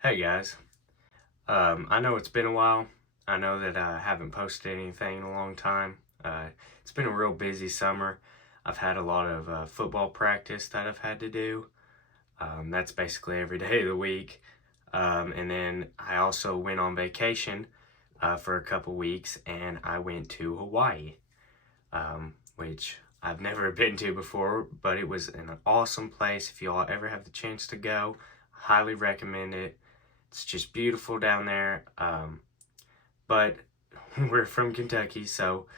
Hey guys, I know it's been a while. I know that I haven't posted anything in a long time. It's been a real busy summer. I've had a lot of football practice that I've had to do. That's basically every day of the week. And then I also went on vacation for a couple weeks and I went to Hawaii, which I've never been to before, but it was an awesome place. If y'all ever have the chance to go, highly recommend it. It's just beautiful down there. But we're from Kentucky, so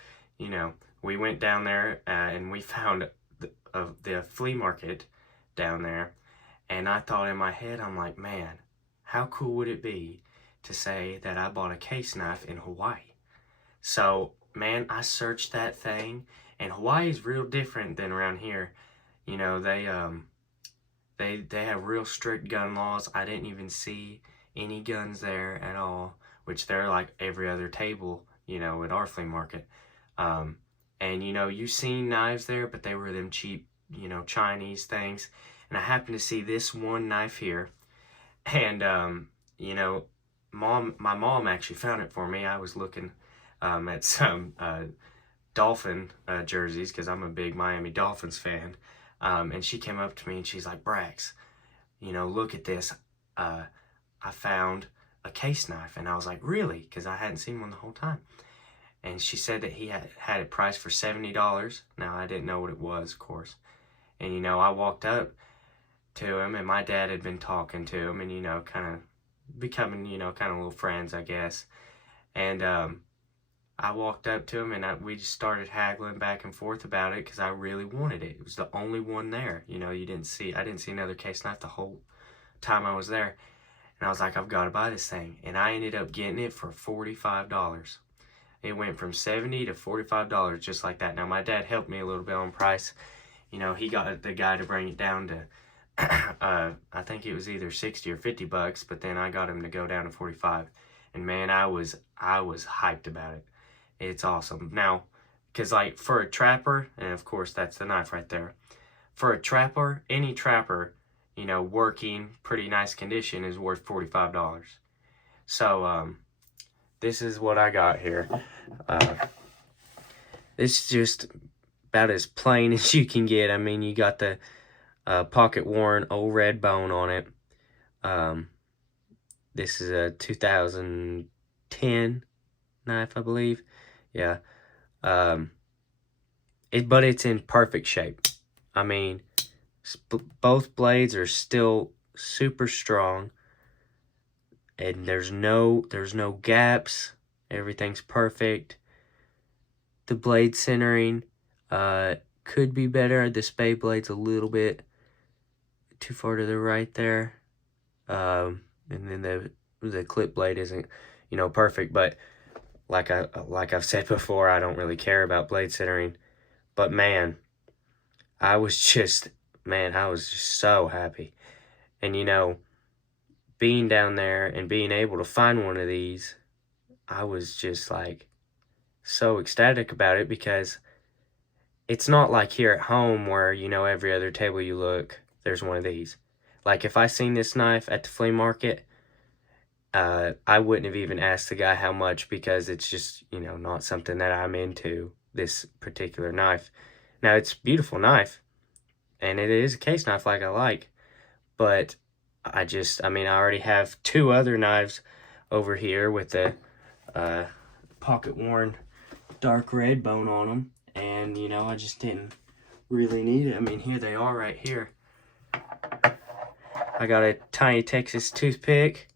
we went down there and we found the flea market down there. And I thought in my head, I'm like, man, how cool would it be to say that I bought a case knife in Hawaii? So, man, I searched that thing, and Hawaii is real different than around here. You know, they have real strict gun laws. I didn't even see any guns there at all, which they're like every other table, at our flea market. Um, and you seen knives there, but they were them cheap, Chinese things. And I happened to see this one knife here, and you know, my mom actually found it for me. I was looking at some Dolphin jerseys because I'm a big Miami Dolphins fan. And she came up to me and she's like, Brax, look at this. I found a case knife. And I was like, really? Because I hadn't seen one the whole time. And she said that he had it priced for $70. Now, I didn't know what it was, of course. And, I walked up to him and my dad had been talking to him and, kind of becoming, kind of little friends, I guess. And I walked up to him and we just started haggling back and forth about it because I really wanted it. It was the only one there. I didn't see another case knife the whole time I was there. And I was like, I've got to buy this thing. And I ended up getting it for $45. It went from $70 to $45 just like that. Now, my dad helped me a little bit on price. He got the guy to bring it down to, I think it was either 60 or $50, but then I got him to go down to 45. And man, I was hyped about it. It's awesome. Now, because like for a trapper, and of course that's the knife right there. For a trapper, any trapper, working pretty nice condition is worth $45. So, this is what I got here. It's just about as plain as you can get. I mean, you got the pocket worn old red bone on it. This is a 2010 knife, I believe. Yeah. But it's in perfect shape. I mean, both blades are still super strong, and there's no gaps. Everything's perfect. The blade centering could be better. The spade blade's a little bit too far to the right there. And then the clip blade isn't, perfect, but like I've said before, I don't really care about blade centering. But man, I was just so happy. And being down there and being able to find one of these, I was just like so ecstatic about it because it's not like here at home where, every other table you look, there's one of these. Like if I seen this knife at the flea market, I wouldn't have even asked the guy how much because it's just, not something that I'm into, this particular knife. Now, it's a beautiful knife, and it is a case knife like I like, but I already have two other knives over here with the pocket-worn dark red bone on them, and, I just didn't really need it. I mean, here they are right here. I got a tiny Texas toothpick,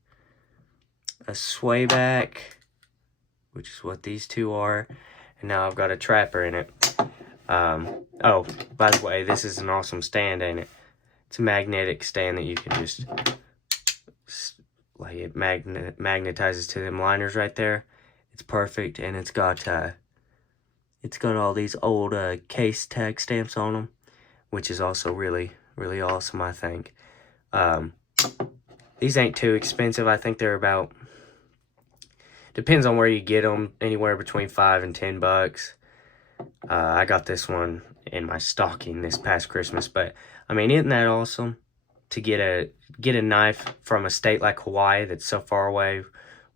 a swayback, which is what these two are, and now I've got a trapper in it. Oh, by the way, this is an awesome stand, ain't it? It's a magnetic stand that you can just, like, it magnetizes to them liners right there. It's perfect, and it's got all these old case tag stamps on them, which is also really, really awesome, I think. These ain't too expensive. I think they're about, depends on where you get them, anywhere between $5 and $10. I got this one in my stocking this past Christmas, but I mean, isn't that awesome to get a knife from a state like Hawaii that's so far away,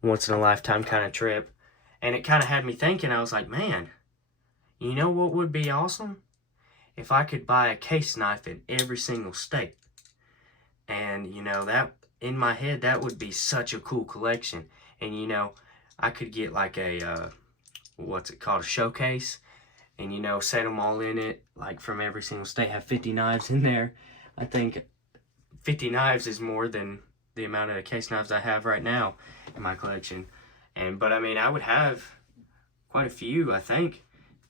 once in a lifetime kind of trip. And it kind of had me thinking. I was like, man, you know what would be awesome? If I could buy a case knife in every single state. And, you know, that in my head, that would be such a cool collection. And, you know, I could get like a, what's it called, a showcase. And, you know, set them all in it, like from every single state, have 50 knives in there. I think 50 knives is more than the amount of case knives I have right now in my collection. But I mean, I would have quite a few, I think,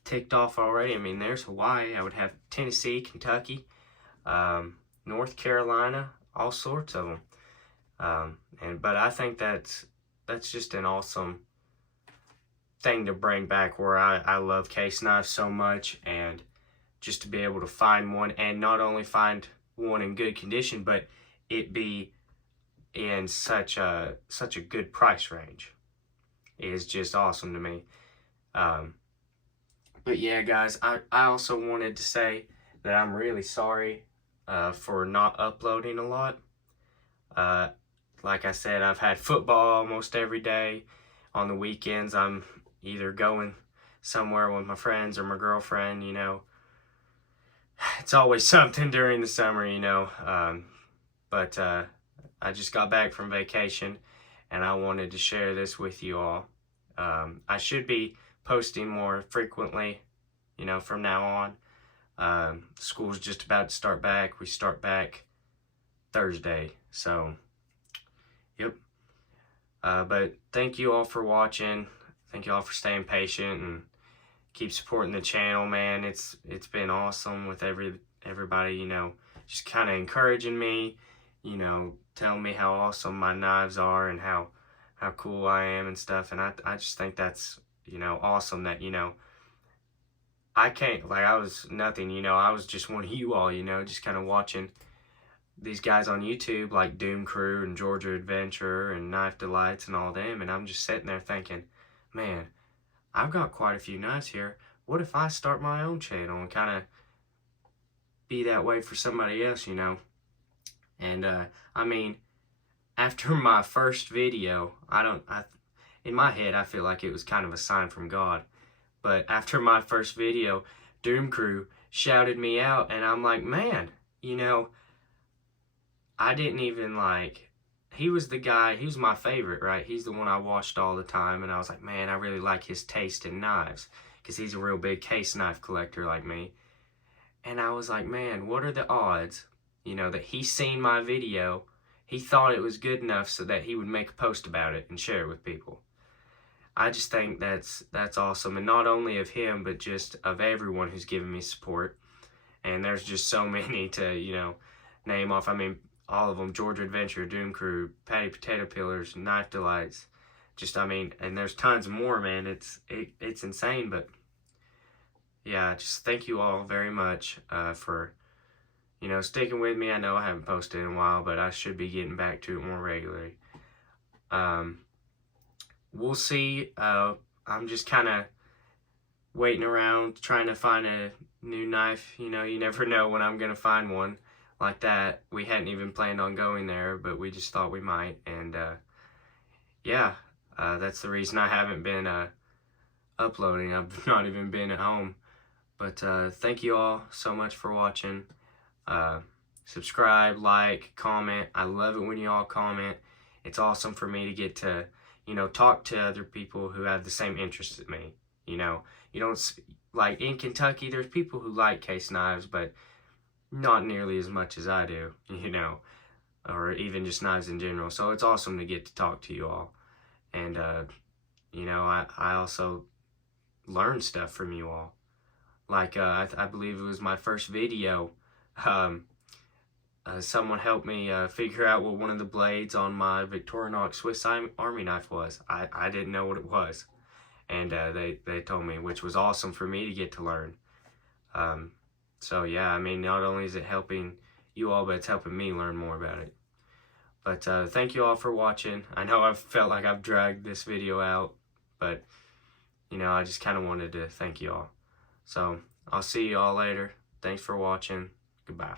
ticked off already. I mean, there's Hawaii. I would have Tennessee, Kentucky, North Carolina, all sorts of them. But I think that's just an awesome thing to bring back, where I love case knives so much, and just to be able to find one, and not only find one in good condition, but it be in such a good price range is just awesome to me. But yeah, guys, I also wanted to say that I'm really sorry for not uploading a lot. Like I said, I've had football almost every day. On the weekends, I'm either going somewhere with my friends or my girlfriend, you know. It's always something during the summer, you know. But I just got back from vacation, and I wanted to share this with you all. I should be posting more frequently, you know, from now on. School's just about to start back. We start back Thursday, so yep. But thank you all for watching. Thank you all for staying patient and keep supporting the channel, man. It's been awesome with everybody, you know, just kind of encouraging me, you know, telling me how awesome my knives are and how cool I am and stuff. And I just think that's, you know, awesome that, you know, I can't, like, I was nothing, you know, I was just one of you all, you know, just kind of watching these guys on YouTube like Doom Crew and Georgia Adventure and Knife Delights and all them, and I'm just sitting there thinking, man, I've got quite a few knives here. What if I start my own channel and kind of be that way for somebody else, you know? And I mean, after my first video, in my head, I feel like it was kind of a sign from God. But after my first video, Doom Crew shouted me out, and I'm like, man, you know, I didn't even like, he was the guy, he was my favorite, right? He's the one I watched all the time, and I was like, man, I really like his taste in knives, because he's a real big case knife collector like me. And I was like, man, what are the odds, you know, that he seen my video, he thought it was good enough so that he would make a post about it and share it with people. I just think that's awesome, and not only of him, but just of everyone who's given me support. And there's just so many to, you know, name off. I mean, all of them: Georgia Adventure, Doom Crew, Patty Potato Peelers, Knife Delights. Just, I mean, and there's tons more, man. It's insane, but yeah, just thank you all very much for, you know, sticking with me. I know I haven't posted in a while, but I should be getting back to it more regularly. We'll see. I'm just kind of waiting around, trying to find a new knife. You know, you never know when I'm going to find one like that. We hadn't even planned on going there, but we just thought we might. And yeah, that's the reason I haven't been uploading. I've not even been at home. But thank you all so much for watching. Subscribe, like, comment. I love it when you all comment. It's awesome for me to get to, you know, talk to other people who have the same interests as me. You know, you don't, like in Kentucky, there's people who like case knives, but not nearly as much as I do, you know, or even just knives in general. So it's awesome to get to talk to you all. And, you know, I also learn stuff from you all. Like, I believe it was my first video. Someone helped me figure out what one of the blades on my Victorinox Swiss Army knife was. I didn't know what it was. And they told me, which was awesome for me to get to learn. So yeah, I mean, not only is it helping you all, but it's helping me learn more about it. But thank you all for watching. I know I've felt like I've dragged this video out, but, you know, I just kind of wanted to thank you all. So I'll see you all later. Thanks for watching. Goodbye.